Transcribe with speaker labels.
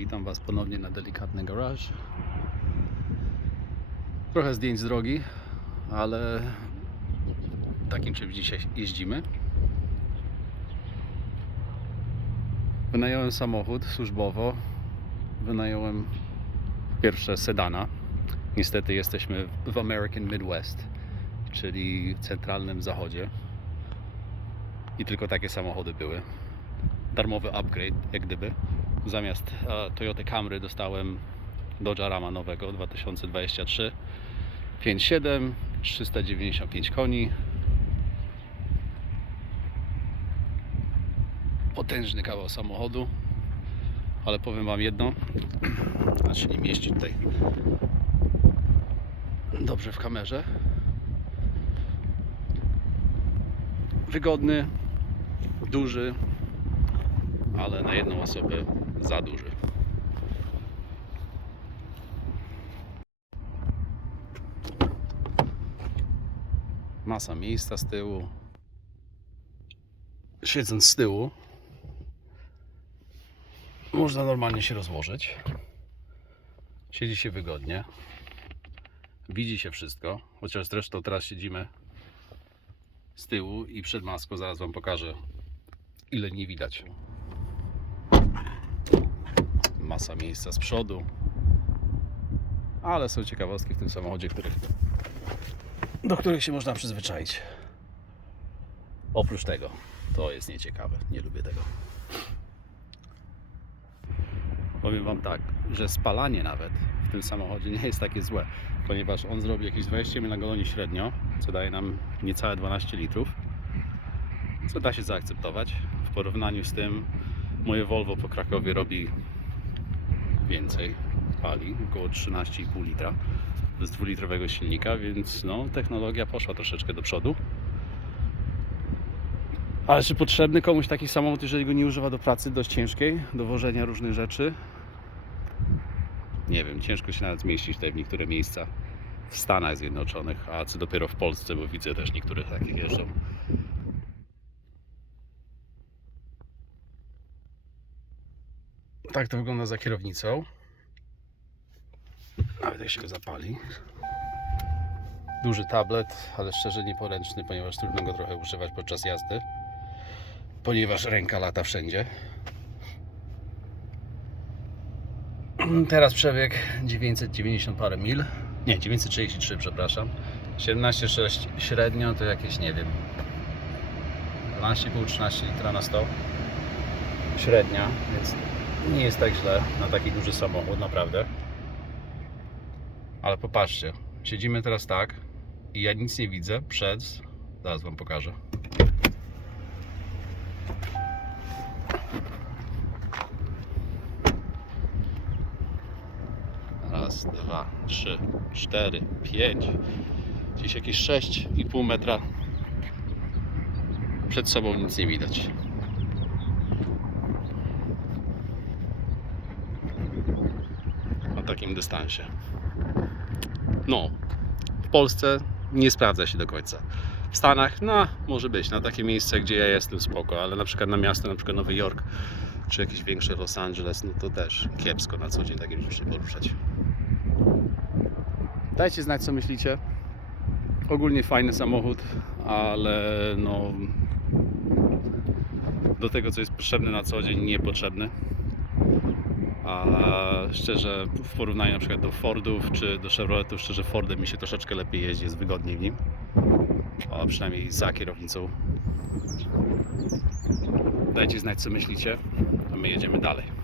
Speaker 1: Witam Was ponownie na delikatny garage. Trochę zdjęć z drogi, ale takim czymś dzisiaj jeździmy. Wynająłem samochód służbowo. Wynająłem pierwsze sedana. Niestety jesteśmy w American Midwest, czyli centralnym zachodzie. I tylko takie samochody były. Darmowy upgrade, jak gdyby. Zamiast e, Toyota Camry dostałem Dodge'a Rama nowego 2023 5.7 395 koni. Potężny kawał samochodu ale powiem Wam jedno znaczy nie mieści tutaj dobrze w kamerze. Wygodny duży ale na jedną osobę za duży masa miejsca z tyłu siedząc z tyłu można normalnie się rozłożyć. Siedzi się wygodnie. Widzi się wszystko. Chociaż zresztą teraz siedzimy z tyłu i przed maską. Zaraz Wam pokażę, ile nie widać. Masa miejsca z przodu. Ale są ciekawostki w tym samochodzie, których, do których się można przyzwyczaić. Oprócz tego, to jest nieciekawe. Nie lubię tego. Powiem Wam tak, że spalanie nawet w tym samochodzie nie jest takie złe, ponieważ on zrobi jakieś 20 mil na galonie średnio, co daje nam niecałe 12 litrów, co da się zaakceptować. W porównaniu z tym moje Volvo po Krakowie robi więcej, pali około 13,5 litra z dwulitrowego silnika, więc no, technologia poszła troszeczkę do przodu. Ale czy potrzebny komuś taki samochód, jeżeli go nie używa do pracy dość ciężkiej, do wożenia różnych rzeczy? Nie wiem, ciężko się nawet zmieścić tutaj w niektóre miejsca w Stanach Zjednoczonych, a co dopiero w Polsce, bo widzę też niektórych takich jeżdżą. Tak to wygląda za kierownicą. Nawet jak się go zapali. Duży tablet, ale szczerze nieporęczny, ponieważ trudno go trochę używać podczas jazdy ponieważ ręka lata wszędzie. Teraz przebieg 990 parę mil. Nie, 933, przepraszam. 17,6 średnio to jakieś, nie wiem, 12,5-13 litra na 100 średnia, więc nie jest tak źle na taki duży samochód, naprawdę. Ale popatrzcie, siedzimy teraz tak i ja nic nie widzę przed, zaraz Wam pokażę. Raz, dwa, trzy, cztery, pięć. Gdzieś jakieś 6,5 metra. Przed sobą nic nie widać. Takim dystansie. No, w Polsce nie sprawdza się do końca. W Stanach, no, może być, na takie miejsce, gdzie ja jestem spoko, ale na przykład na miasto, na przykład Nowy Jork, czy jakieś większe Los Angeles, no to też kiepsko na co dzień takim się poruszać. Dajcie znać, co myślicie. Ogólnie fajny samochód, ale no do tego, co jest potrzebne na co dzień, niepotrzebny. A szczerze, w porównaniu na przykład do Fordów czy do Chevroletów, szczerze Fordem mi się troszeczkę lepiej jeździ, jest wygodniej w nim. A przynajmniej za kierownicą. Dajcie znać, co myślicie, a my jedziemy dalej.